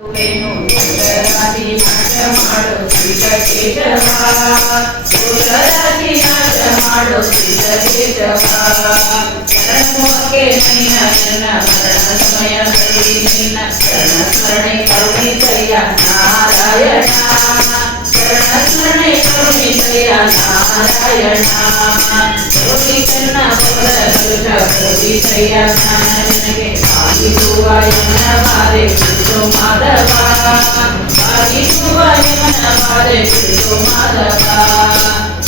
ವೇಣು ಸುಂದರಾದಿ ನಾಶ ಮಾಡು ಶ್ರೀತ ಕೇಶವ ಸುಂದರಾದಿ ನಾಶ ಮಾಡು ಶ್ರೀತ ಕೇಶವ ಶರಣಮುಖಕ್ಕೆ ನಿನ್ನ ನನ್ನ ಮರಣ ಸಮಯದಲ್ಲಿ ನಿನ್ನ ಶರಣ ಸ್ಮರಣೆ ಕರುಣಿಸಯ್ಯ ನಾರಾಯಣ ಶರಣ ಸ್ಮರಣೆ ಕರುಣಿಸಯ್ಯ ನಾರಾಯಣ ಯೋಗಿ ಕನ್ನ ಪದ ಕರುಷ ಕರುಣಿಸಯ್ಯ ಜ್ಞಾನ ನನಗೆ ಆಗಿರುವ ಯಮನ ಬಾರೆ ಕುರಿತು ಮಾಧವ ಆಗಿರುವ ಯಮನ ಬಾರೆ ಕುರಿತು ಮಾಧವ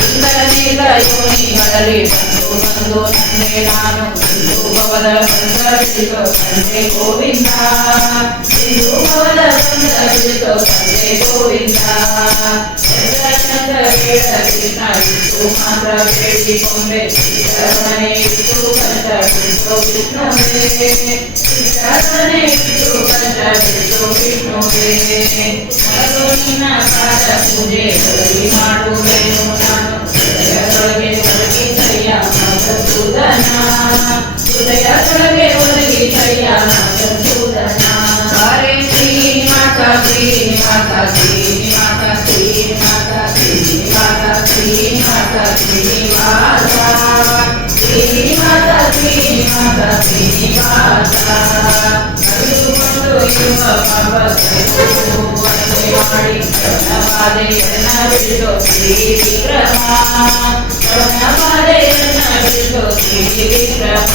ಇಂದ್ರನೇಕ ಯೋನಿಗಳಲ್ಲಿ ಬಂದು ನನ್ನೇ ನಾನು ಇಂದು ಭವದ ಬಂದ ಬಿಡಿಸೋ ತಂದೆ ಗೋವಿಂದ ಇಂದು ಭವದ ಬಂದ ಬಿಡಿಸೋ ತಂದೆ ಗೋವಿಂದ ಚಂದ ಬೇಡ ಕೃಷ್ಣ ಇತ್ತು ಮಾತ್ರ ಬೇಡಿಕೊಂಡೆ ಶ್ರೀಕರಮನೆ ಇತ್ತು ಕಂಠ ಬಿಡಿಸೋ ವಿಷ್ಣುವೇ ಶ್ರೀಕರಮನೆ ಇತ್ತು ಕಂಠ ಬಿಡಿಸೋ ವಿಷ್ಣುವೇ ಮಗು ನಿನ್ನ ಪಾದ ಪೂಜೆ ಒದಗಿ ಮಾಡುವೆನು ನಾನು ಹೃದಯದೊಳಗೆ ಒದಗಿಸಯ್ಯ ಮಧುಸೂದನ ಹೃದಯದೊಳಗೆ ಒದಗಿಸಯ್ಯ ಮಧುಸೂದನ ಹರೇ ಶ್ರೀನಿವಾಸ ಶ್ರೀನಿವಾಸ ಶ್ರೀನಿವಾಸ ಶ್ರೀನಿವಾಸ ಶ್ರೀನಿವಾಸ ಶ್ರೀನಿವಾಸ ಶ್ರೀನಿವಾಸ ಶ್ರೀನಿವಾಸ ಶ್ರೀನಿವಾಸ ಶ್ರೀನಿವಾಸ ಅರಿದುಕೊಂಡು ಇರುವ ಪಾಪವನ್ನು ವಂದೇ ಮಾಡಿ ಶರಣಪಾದೆಯನ್ನ ಬಿಡಿಸೋ ಶ್ರೀ ವಿಕ್ರಮ ಶರಣಪಾದೆಯನ್ನ ಬಿಡಿಸೋ ಶ್ರೀ ವಿಕ್ರಮ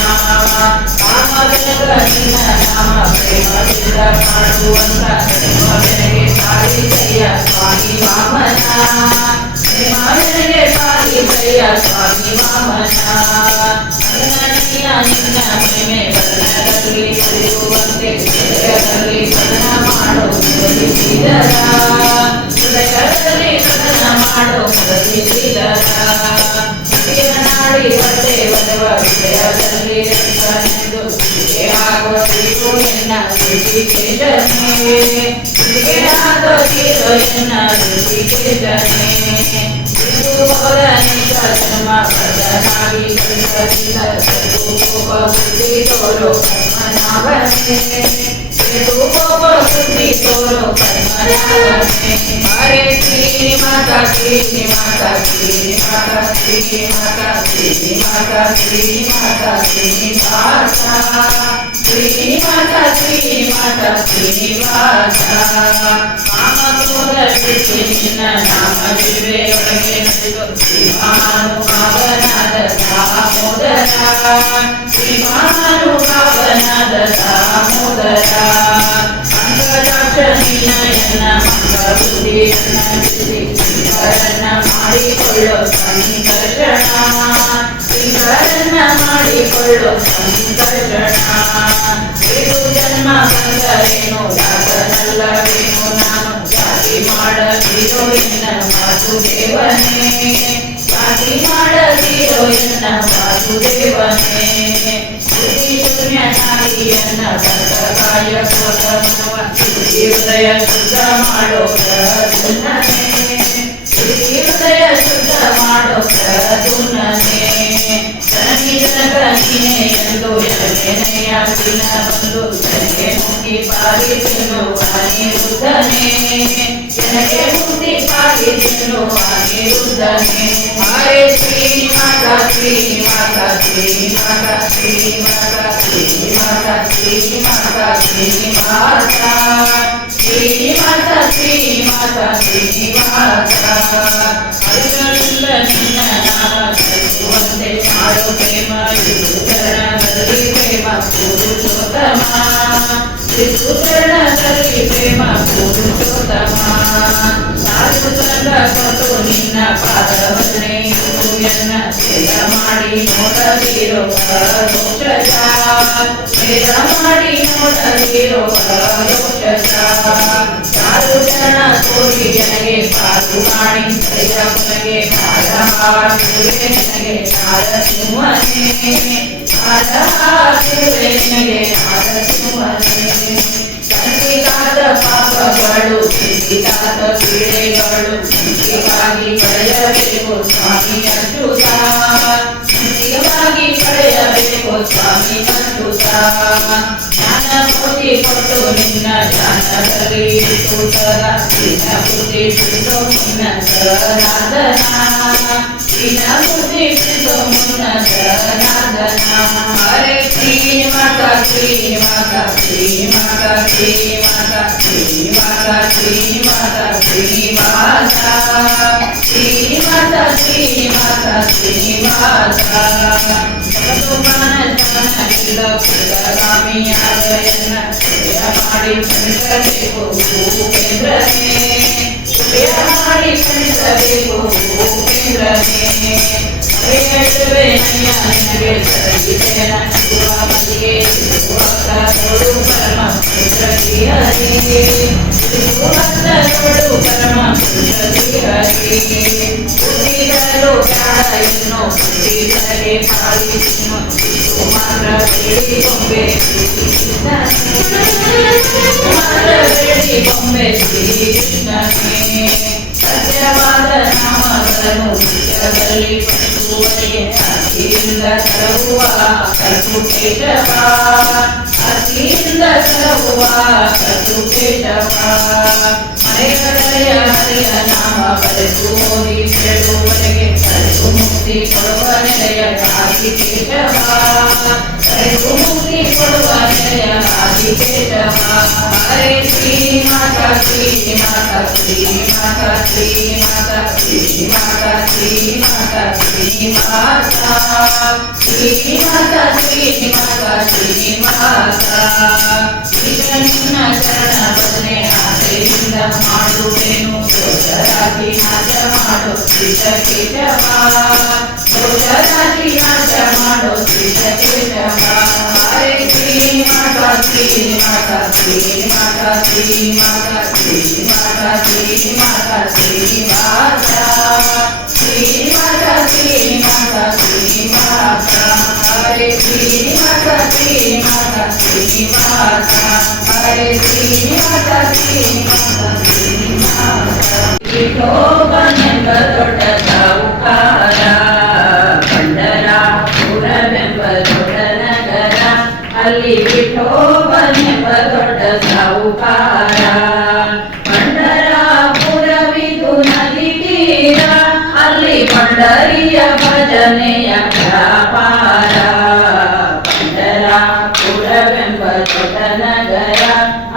ಕಾಮಗನಗ ನಿನ್ನ ನಾಮ ಪ್ರೇಮದಿಂದ ಮಾಡುವಂತ ಪ್ರೇಮವೆನಗೆ ಪಾಲಿಸಯ್ಯ ಸ್ವಾಮಿ ವಾಮನ ಪ್ರೇಮವೆನಗೆ ಪಾಲಿಸಯ್ಯ ಸ್ವಾಮಿ ವಾಮನ ಅನನೀಯ ನಿನ್ನ ಮಹಿಮೆ ಬದನದಲ್ಲಿ ತಿಳಿಯುವಂತೆ ಹೃದಯದಲ್ಲಿ ಸದನ ಮಾಡೋ ಮುದಲಿಸಿದರ ಹೃದಯದಲ್ಲಿ ಸದನ ಮಾಡೋ ಮುದಲಿಸಿದರ ನಾಡಿ ಒದ್ದೆ ಒದವ ಹೃದಯದಲ್ಲಿ ರಸನೆಂದು ಆಗೋ ತೀರು ಎನ್ನ ಋಷಿಕೇಶನೇ ಆಗೋ ತೀರು ಎನ್ನ ಋಷಿಕೇಶನೇ ಇದು ಅನೇಕ ಜನ್ಮ ಬದನಾಗಿ ಕಲಿಸಲಿಲ್ಲ ಕೋಪ ಬುದ್ಧಿ ತೋರೋ ಕರ್ಮನಾಭನೇ ಇದು ಕೋಪ ಬುದ್ಧಿ ತೋರೋ ಕರ್ಮನಾಭನೇ ಹರೇ ಶ್ರೀನಿವಾಸ ಶ್ರೀನಿವಾಸ ಶ್ರೀನಿವಾಸ ಶ್ರೀನಿವಾಸ ಶ್ರೀನಿವಾಸ ಶ್ರೀನಿವಾಸ ಶ್ರೀನಿವಾಸ ಶ್ರೀನಿವಾಸ ಶ್ರೀನಿವಾಸ ಶ್ರೀನಿವಾಸ ಕಾಮಕ್ರೋಧ ಬಿಟ್ಟು ನಿನ್ನ ನಾಮ ಜಿಲ್ವೆ ಒಳಗೆ ನಡೆದು ಶ್ರೀಮಾನುಭಾವನಾದ ದಾಮೋದರ ಶ್ರೀಮಾನುಭಾವನಾದ ದಾಮೋದರ ಅಂಗದಾಕ್ಷ ನಿನ್ನಯನ ಮಂಗಬುದ್ಧಿಯನ್ನ ಬಿಡಿಸಿ ಶ್ರೀಕರನ್ನ ಮಾಡಿಕೊಳ್ಳೋ ಸಂಕರ್ಷಣ ಶ್ರೀಕರನ್ನ ಮಾಡಿಕೊಳ್ಳೋ ಸಂಕರ್ಷಣ ಏಳು ಜನ್ಮ ಬಂದರೇನು ದಾಸನಲ್ಲವೇನು ನಾನು ಜಾತಿ ಮಾಡದಿರೋ ಎನ್ನ ವಾಸುದೇವನೇ ಜಾತಿ ಮಾಡದಿರೋ ಎನ್ನ ವಾಸುದೇವನೇ ಬುದ್ಧಿ ಶೂನ್ಯನಾಗಿ ಎನ್ನ ಭಕ್ತಕಾಯ ಕೋತಮವ ಹೃದಯ ಶುದ್ಧ ಮಾಡೋ ಪ್ರದುನನೇ ಹೃದಯ ಶುದ್ಧ ಮಾಡೋ ಪ್ರದುನನೇ ಜನನಿ ಜನಕ ನೀನೇ ಎಂದು ಎನಗೆನೆಯ ದಿನ ಬಂದು ನನಗೆ ಮುಕ್ತಿ ಪಾಲಿಸಲು ಅನಿರುದ್ಧನೇ ನನಗೆ ಮುಕ್ತಿ ಪಾಲಿಸಲು ಅನಿರುದ್ಧನೇ ಹರೇ ಶ್ರೀನಿವಾಸ ಶ್ರೀನಿವಾಸ ಶ್ರೀನಿವಾಸ ಶ್ರೀನಿವಾಸ ಶ್ರೀನಿವಾಸ ಶ್ರೀನಿವಾಸ ಶ್ರೀನಿವಾಸ ಶ್ರೀನಿವಾಸ ಶ್ರೀನಿವಾಸ ಶ್ರೀನಿವಾಸ ಅರುಣನಿಂದ ನಿನ್ನ ನಾಮ ಕಲಿಸುವಂತೆ ಮಾಡೋ ಪ್ರೇಮ ಚರಣದಲ್ಲಿ ಪ್ರೇಮ ಪುರುಷೋತ್ತಮ ಚರಣದಲ್ಲಿ ಪ್ರೇಮ ಪುರುಷೋತ್ತಮ ಸಾಧು ತಂದ ಕೊಟ್ಟು ನಿನ್ನ ಪಾದವನ್ನೇ ಎನ್ನ ಛೇದ ಮಾಡಿ ನೋಡದಿರೋ ದೋಷದ ಛೇದ ಮಾಡಿ ನೋಡದಿರೋ ದೋಷದ ಸಾಧು ಚರಣ ತೋರಿ ನನಗೆ ಪಾರು ಮಾಡಿ ನನಗೆ ಪಾದ ಹಾಡುವೆ ನನಗೆ ನಾರಸಿಂಹನೇ ಪಾದ ಹಾಡುವೆ ನನಗೆ ನಾರಸಿಂಹನೇ ಸಂಚಿತಾದ ಪಾಪಗಳು ಸಂಚಿತಾದ ಪೀಡೆಗಳು ಸಂಚಿಗಾಗಿ ಕಳೆಯಬೇಕು ಸ್ವಾಮಿ ಅಚ್ಯುತ ಸಂಚಿಗಾಗಿ ಕಳೆಯಬೇಕು ಸ್ವಾಮಿನ ಸುತ ಜ್ಞಾನ ಬುದ್ಧಿ ಕೊಟ್ಟು ನಿನ್ನ ಧ್ಯಾನದಲ್ಲಿ ಸೂತರ ನಿನ್ನ ಬುದ್ಧಿ ಬಿಟ್ಟು ಮುನ್ನ ನಾದನ ನಿನ್ನ ಬುದ್ಧಿ ಬಿಟ್ಟು ಮುನ್ನ ನಾದನ ಹರೇ ಶ್ರೀ ಮಾತಾ ಶ್ರೀ ಮಾತಾ ಶ್ರೀ ಮಾತಾ ಶ್ರೀ ಮಾತಾ ಶ್ರೀ ಮಾತಾ ಶ್ರೀ ಮಾತಾ ಶ್ರೀ ಮಾತಾ ಶ್ರೀ ಮಾತಾ ಶ್ರೀ ಮಾತಾ ಶ್ರೀ ಮಾತಾ ಸ್ವಾಮಿಯಾದಯನ್ನ ಮಾಡಿ ಕ್ಷಮಿಸಬೇಕು ಭೂಪೇಂದ್ರನೇ ಮಾಡಿ ಕ್ಷಮಿಸಬೇಕು ಭೂಪೇಂದ್ರನೇ ಹೇಳುವೆ ನಿನಗೆ ಸರಿದೇನ ಶಿವಮಲ್ಲಿಗೆ ಶಿವಕರು ಪರಮ ಪುರುಷಿ ಹರಿ ಶಿವಕರು ಪರಮ ಪುರುಷಿ ಹರಿ ಹುಟ್ಟಿದಲು ಪ್ರಾಣ ಇನ್ನು ಹುಟ್ಟಿದರೆ ಪಾಲಿಸಿನು ಕುಮಾರ ಬೇಡಿ ಬೊಂಬೆ ಕುಮಾರ ಬೇಡಿ ಬೊಂಬೆ ಶ್ರೀ ಕೃಷ್ಣನೇ ಸತ್ಯವಾದ ನಾಮಗಳನ್ನು ನಿತ್ಯದಲ್ಲಿ ಪಡಿಸುವವರಿಗೆ ಅತಿಯಿಂದ ತರುವ ಕಲ್ಪು ಕೇಶವ ಅತಿಯಿಂದ ತರುವ ಕಲ್ಪು ಕೇಶವ ಮನೆಗಳೆಯ ಹರಿಯ ನಾಮ ಬರೆದು ಓದಿ ಕೇಳುವವರೆಗೆ ಕಲ್ಪು ಮುಕ್ತಿ ಕೊಡುವ ನೆಲೆಯ ಆದಿ ಕೇಶವ ಕಲ್ಪು ಮುಕ್ತಿ ಕೊಡುವ ನೆಲೆಯ ಆದಿ ಕೇಶವ ಹರೇ ಶ್ರೀ ಮಾತಾ ಶ್ರೀ ಮಾತಾ ಶ್ರೀ ಮಾತಾ ಶ್ರೀ ಮಾತಾ ಶ್ರೀ ಮಾತಾ ಶ್ರೀ ಮಾತಾ ಶ್ರೀ ಮಾತಾ ಶ್ರೀ ಮಾತಾ ಶ್ರೀ ಮಾತಾ ಶ್ರೀ ಮಾತಾ ಈಗ ನಿನ್ನ ಚರಣ ಭಜನೆ ಆಸೆಯಿಂದ ಮಾಡುವೆನು ದೋಷರಾಶಿ ನಾಶ ಮಾಡು ಶ್ರೀಶ ಕೇಶವ ದೋಷರಾಶಿ ನಾಶ ಮಾಡು ಶ್ರೀಶ ಕೇಶವ ಹರೇ ಶ್ರೀ ಮಾತಾ ಶ್ರೀ ಮಾತಾ ಶ್ರೀ ಮಾತಾ ಶ್ರೀ ಮಾತಾ ಶ್ರೀ ಮಾತಾ ಶ್ರೀ ಮಾತಾ ಶ್ರೀ ಮಾತಾ ಶ್ರೀ ಮಾತಾ ಶ್ರೀ ಮಾತಾ ಶ್ರೀ ಮಾತಾ ಹರೇ ಶ್ರೀ ಮಾತಾ ಶ್ರೀ ಮಾತಾ ಶ್ರೀ ಮಾತಾ ಹರೇ ಶ್ರೀ ಮಾತಾ ಶ್ರೀ ಮಾತಾ ಶ್ರೀ ಮಾತಾ ವಿಠೋಬನೆಂಬ ದೊಡ್ಡ ಸಾಹುಕಾರ ಪಂಢರಾಪುರವೆಂಬ ದೊಡ್ಡ ನಗರ ಅಲ್ಲಿ ವಿಠೋಬನೆಂಬ ದೊಡ್ಡ ಸಾಹುಕಾರ ಪಂಢರಾಪುರವಿದು ನದಿ ತೀರ ಅಲ್ಲಿ ಪಂಡರಿಯ ಭಜನೆಯ ವ್ಯಾಪಾರ ಪಂಢರಾಪುರವೆಂಬ ದೊಡ್ಡ ನಗರ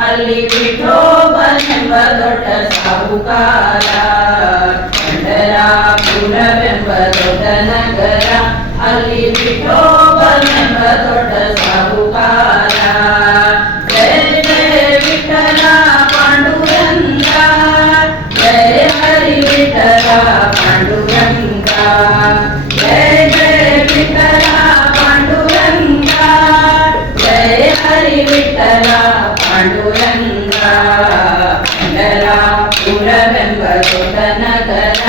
ಅಲ್ಲಿ ವಿಠೋಬನೆಂಬ ದೊಡ್ಡ ಸಾಹುಕಾರ ಪಂಢರಾಪುರವೆಂಬ ದೊಡ್ಡ ನಗರ ಅಲ್ಲಿ ವಿಠೋಬನೆಂಬ ದೊಡ್ಡ ಸಾಹುಕಾರ ಜಯ ಜಯ ವಿಠಲ ಪಾಂಡುರಂಗ ಜಯ ಹರಿ ವಿಠಲ ಪಾಂಡುರಂಗ ಜಯ ಜಯ ವಿಠಲ ಪಾಂಡುರಂಗ ಜಯ ಹರಿ ವಿಠಲ ಪಾಂಡುರಂಗ ಪಂಢರಾಪುರವೆಂಬ ದೊಡ್ಡ ನಗರ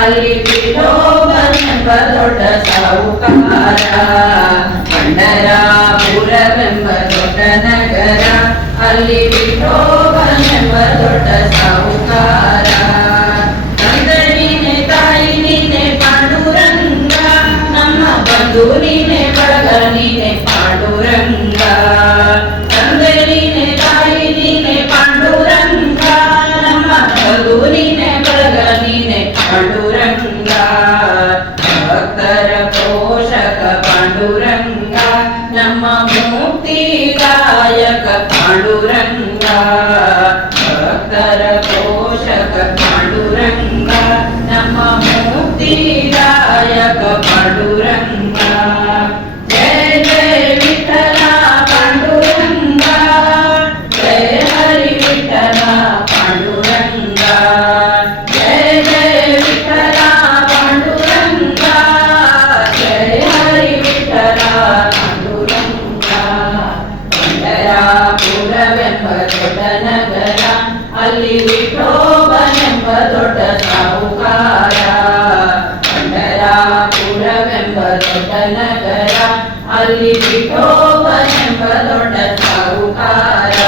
ಅಲ್ಲಿ ವಿಠೋಬನೆಂಬ ದೊಡ್ಡ ಸಾಹುಕಾರ ಪಂಢರಾಪುರವೆಂಬ ದೊಡ್ಡ ನಗರ ಅಲ್ಲಿ ವಿಠೋಬನೆಂಬ ದೊಡ್ಡ ಸಾಹುಕಾರ ತಂದೆ ನೀನೆ ತಾಯಿ ನೀನೆ ಪಾಂಡುರಂಗ ನಮ್ಮ ಬಂಧು ನೀನೆ ಬಳಗ ನೀನೆ ಪಾಂಡುರಂಗ ತಂದೆ ನೀನೆ ತಾಯಿ ನೀನೆ ಪಾಂಡುರಂಗ ನಮ್ಮ ಬಂಧು ನೀನೆ ಬಳಗ ನೀನೆ ಪಾಂಡುರಂಗ ಭಕ್ತರ ಪೋಷಕ ಪಾಂಡುರಂಗ ನಮ್ಮ ಮುಕ್ತಿದಾಯಕ ಪಾಂಡುರಂಗ ಭಕ್ತರ ಪೋಷಕ ಪಾಂಡುರಂಗ ನಮ್ಮ ಮುಕ್ತಿದಾಯಕ ಪಾಂಡುರಂಗ ಜಯ ಜಯ ವಿಠಲ ಪಾಂಡುರಂಗ ಜಯ ಹರಿ ವಿಠಲ ಪಾಂಡುರಂಗ ಜಯ ಜಯ ವಿಠಲ ಪಾಂಡುರಂಗ ಜಯ ಹರಿ ವಿಠಲ ಪಾಂಡುರಂಗ ಪಂಢರಾಪುರವೆಂಬ ದೊಡ್ಡ ನಗರ ಅಲ್ಲಿ ವಿಠೋಬನೆಂಬ ದೊಡ್ಡ ಸಾಹುಕಾರ ಪಂಢರಾಪುರವೆಂಬ ದೊಡ್ಡ ನಗರ ಅಲ್ಲಿ ವಿಠೋಬನೆಂಬ ದೊಡ್ಡ ಸಾಹುಕಾರ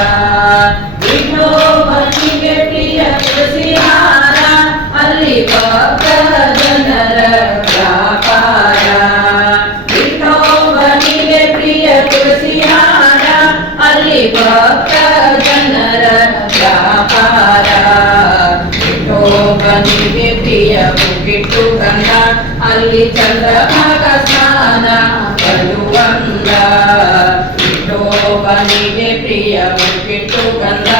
ವಿಠೋಬನಿಗೆ ಪ್ರಿಯ ತುಳಸಿಹಾರ ಅಲ್ಲಿ ಭಕ್ತ ಜನರ ವ್ಯಾಪಾರ ವಿಠೋಬನಿಗೆ ಪ್ರಿಯ ಭಕ್ತ ಜನರ ವ್ಯಾಪಾರ ವಿಠೋಬನಿಗೆ ಪ್ರಿಯ ಮುಗಿಟ್ಟು ಕಂದ ಅಲ್ಲಿ ಚಂದ್ರಭಾಗ ಸ್ನಾನ ಬರುವಂದ ವಿಠೋಬನಿಗೆ ಪ್ರಿಯ ಮುಗಿಟ್ಟು ಕಂದ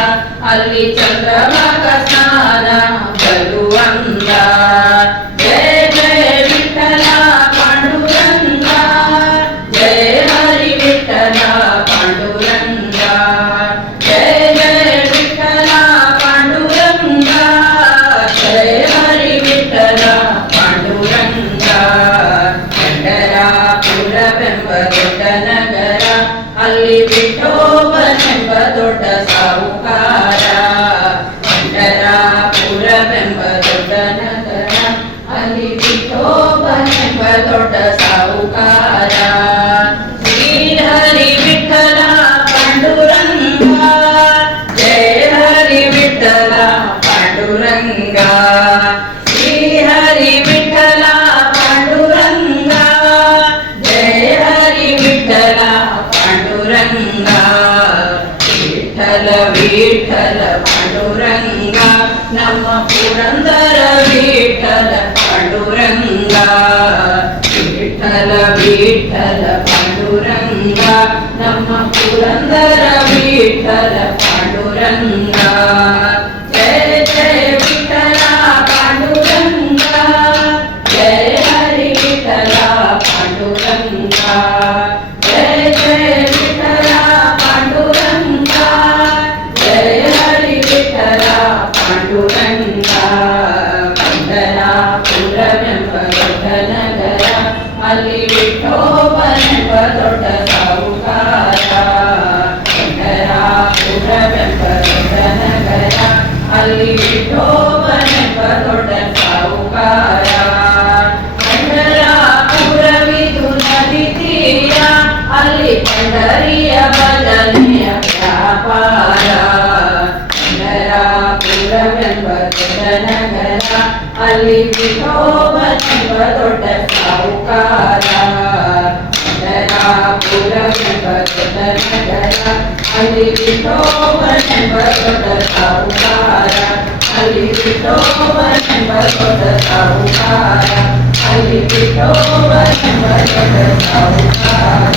ಅಲ್ಲಿ ಚಂದ್ರಭಾಗ ಸ್ನಾನ ಬರುವಂದ ಜಯ ಜಯ ವಿಠಲ ಪಾಂಡುರಂಗ ಜಯ ಹರಿ ವಿಠಲ ಪಾಂಡುರಂಗ ಜಯ ಜಯ ವಿಠಲ ಪಾಂಡುರಂಗ ಜಯ ಹರಿ ವಿಠಲ ಪಾಂಡುರಂಗ ಪಂಢರಾಪುರವೆಂಬ ದೊಡ್ಡ ನಗರ ಅಲ್ಲಿ ವಿಠೋಬನೆಂಬ ದೊಡ್ಡ ಸಾಹುಕಾರ ಪಂಢರಾಪುರವೆಂಬ ದೊಡ್ಡ ನಗರ ಅಲ್ಲಿ ವಿಠೋಬನೆಂಬ ದೊಡ್ಡ ಸಾಹುಕಾರ ಶ್ರೀಹರಿ ವಿಠಲ ಪಾಂಡುರಂಗ ಜಯ ಹರಿ ವಿಠಲ ಪಾಂಡುರಂಗ ಶ್ರೀಹರಿ ವಿಠಲ ಪಾಂಡುರಂಗ ಜಯ ಹರಿ ವಿಠಲ ಪಾಂಡುರಂಗ ವಿಠಲ ವಿಠಲ ಪಾಂಡುರಂಗ ನಮ್ಮ ಪುರಂದರ ವಿಠಲ ಪಾಂಡುರಂಗ ವಿಠಲ ವಿಠಲ ಪಾಂಡುರಂಗ ನಮ್ಮ ಪುರಂದರ ವಿಠಲ ಪಾಂಡುರಂಗ ಜಯ ಜಯ ವಿಠಲ ಪಾಂಡುರಂಗ ಜಯ ಹರಿ ವಿಠಲ ಪಾಂಡುರಂಗ ಜಯ ಜಯ ವಿಠಲ ಪಾಂಡುರಂಗ ಜಯ ಹರಿ ವಿಠಲ ಪಾಂಡುರಂಗ ಪಂಢರಾಪುರವೆಂಬ ದೊಡ್ಡ ನಗರ ಅಲ್ಲಿ ವಿಠೋಬನೆಂಬ ದೊಡ್ಡ ಸಾಹುಕಾರ ಪಂಢರಾಪುರವೆಂಬ ದೊಡ್ಡ ನಗರ ಅಲ್ಲಿ ವಿಠೋಬನೆಂಬ ದೊಡ್ಡ ಸಾಹುಕಾರ ಪಂಢರಾಪುರವಿದು ನದಿ ತೀರ ಅಲ್ಲಿ ಪಂಢರಿಯ ಬದನೆಯ ವ್ಯಾಪಾರ ಪಂಢರಾಪುರವೆಂಬ ದೊಡ್ಡ ನಗರ ಅಲ್ಲಿ ವಿಠೋಬನೆಂಬ ದೊಡ್ಡ ಸಾಹುಕಾರ ಪಂಢರಾಪುರವೆಂಬ ದೊಡ್ಡ ನಗರ ಅಲ್ಲಿ ವಿಠೋಬನೆಂಬ ದೊಡ್ಡ ಸಾಹುಕಾರ ಅಲ್ಲಿ ವಿಠೋಬನೆಂಬ ದೊಡ್ಡ ಸಾಹುಕಾರ ಅಲ್ಲಿ ವಿಠೋಬನೆಂಬ ದೊಡ್ಡ ಸಾಹುಕಾರ